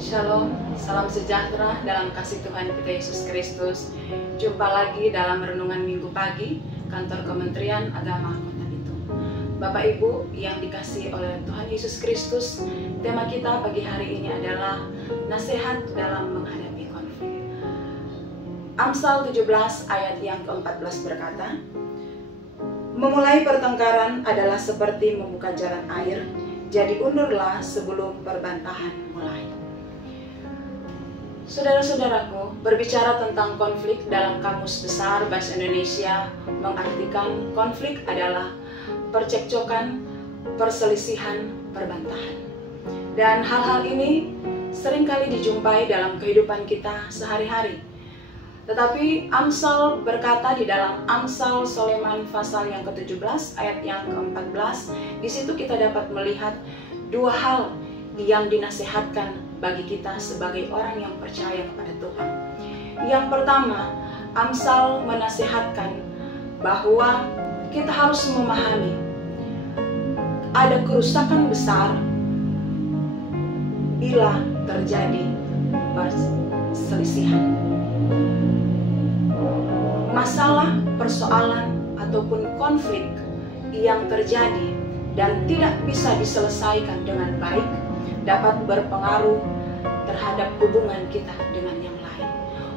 Shalom, salam sejahtera dalam kasih Tuhan kita Yesus Kristus. Jumpa lagi dalam renungan minggu pagi kantor Kementerian Agama Kota Bitung. Bapak Ibu yang dikasihi oleh Tuhan Yesus Kristus, tema kita pagi hari ini adalah nasihat dalam menghadapi konflik. Amsal 17 ayat yang ke-14 berkata, memulai pertengkaran adalah seperti membuka jalan air, jadi undurlah sebelum perbantahan mulai. Saudara-saudaraku, berbicara tentang konflik dalam Kamus Besar Bahasa Indonesia mengartikan konflik adalah percekcokan, perselisihan, perbantahan. Dan hal-hal ini seringkali dijumpai dalam kehidupan kita sehari-hari. Tetapi Amsal berkata di dalam Amsal Soleman pasal yang ke-17 ayat yang ke-14, di situ kita dapat melihat dua hal yang dinasihatkan bagi kita sebagai orang yang percaya kepada Tuhan. Yang pertama, Amsal menasihatkan bahwa kita harus memahami ada kerusakan besar bila terjadi perselisihan. Masalah, persoalan, ataupun konflik yang terjadi dan tidak bisa diselesaikan dengan baik dapat berpengaruh terhadap hubungan kita dengan yang lain.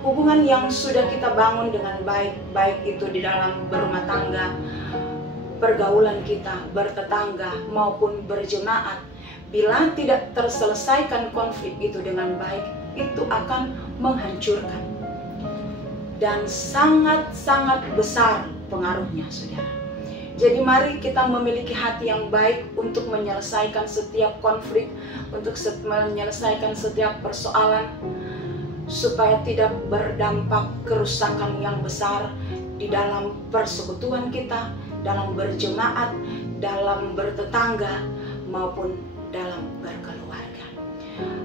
Hubungan yang sudah kita bangun dengan baik, baik itu di dalam berumah tangga, pergaulan kita, bertetangga, maupun berjemaat. Bila tidak terselesaikan konflik itu dengan baik, itu akan menghancurkan. Dan sangat-sangat besar pengaruhnya, saudara. Jadi mari kita memiliki hati yang baik untuk menyelesaikan setiap konflik, untuk menyelesaikan setiap persoalan, supaya tidak berdampak kerusakan yang besar di dalam persekutuan kita, dalam berjemaat, dalam bertetangga, maupun dalam berkeluarga.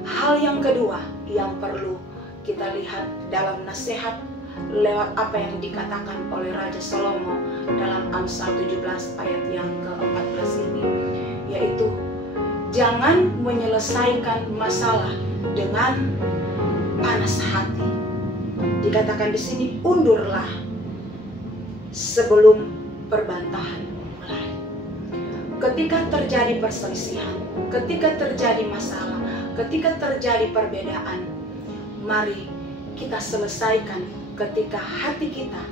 Hal yang kedua yang perlu kita lihat dalam nasihat lewat apa yang dikatakan oleh Raja Salomo dalam Amsal 17 ayat yang ke-14 ini, yaitu jangan menyelesaikan masalah dengan panas hati. Dikatakan di sini, undurlah sebelum perbantahan mulai. Ketika terjadi perselisihan, ketika terjadi masalah, ketika terjadi perbedaan, mari kita selesaikan ketika hati kita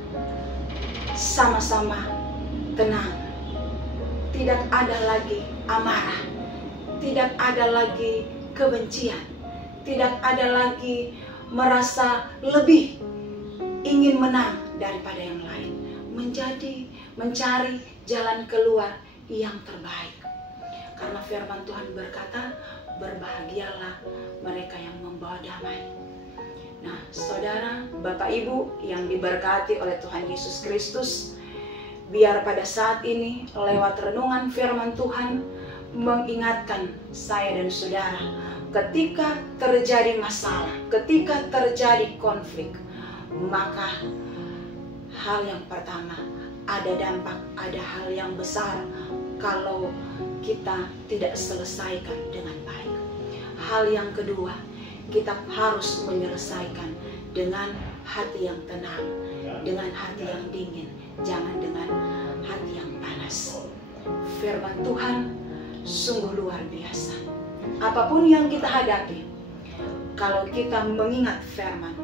sama-sama tenang. Tidak ada lagi amarah, tidak ada lagi kebencian, tidak ada lagi merasa lebih ingin menang daripada yang lain. Mencari jalan keluar yang terbaik. Karena firman Tuhan berkata, berbahagialah mereka yang membawa damai. Nah, saudara, Bapak Ibu yang diberkati oleh Tuhan Yesus Kristus, biar pada saat ini lewat renungan firman Tuhan mengingatkan saya dan saudara, ketika terjadi masalah, ketika terjadi konflik, maka hal yang pertama, ada dampak, ada hal yang besar kalau kita tidak selesaikan dengan baik. Hal yang kedua, kita harus menyelesaikan dengan hati yang tenang, dengan hati yang dingin, jangan dengan hati yang panas. Firman Tuhan sungguh luar biasa. Apapun yang kita hadapi, kalau kita mengingat firman,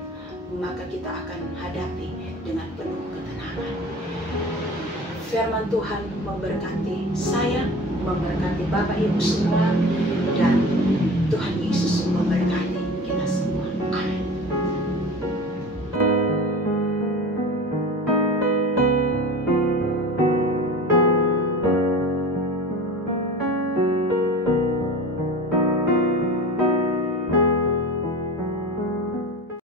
maka kita akan hadapi dengan penuh ketenangan. Firman Tuhan memberkati saya, memberkati Bapak Ibu semua, dan Tuhan Yesus memberkati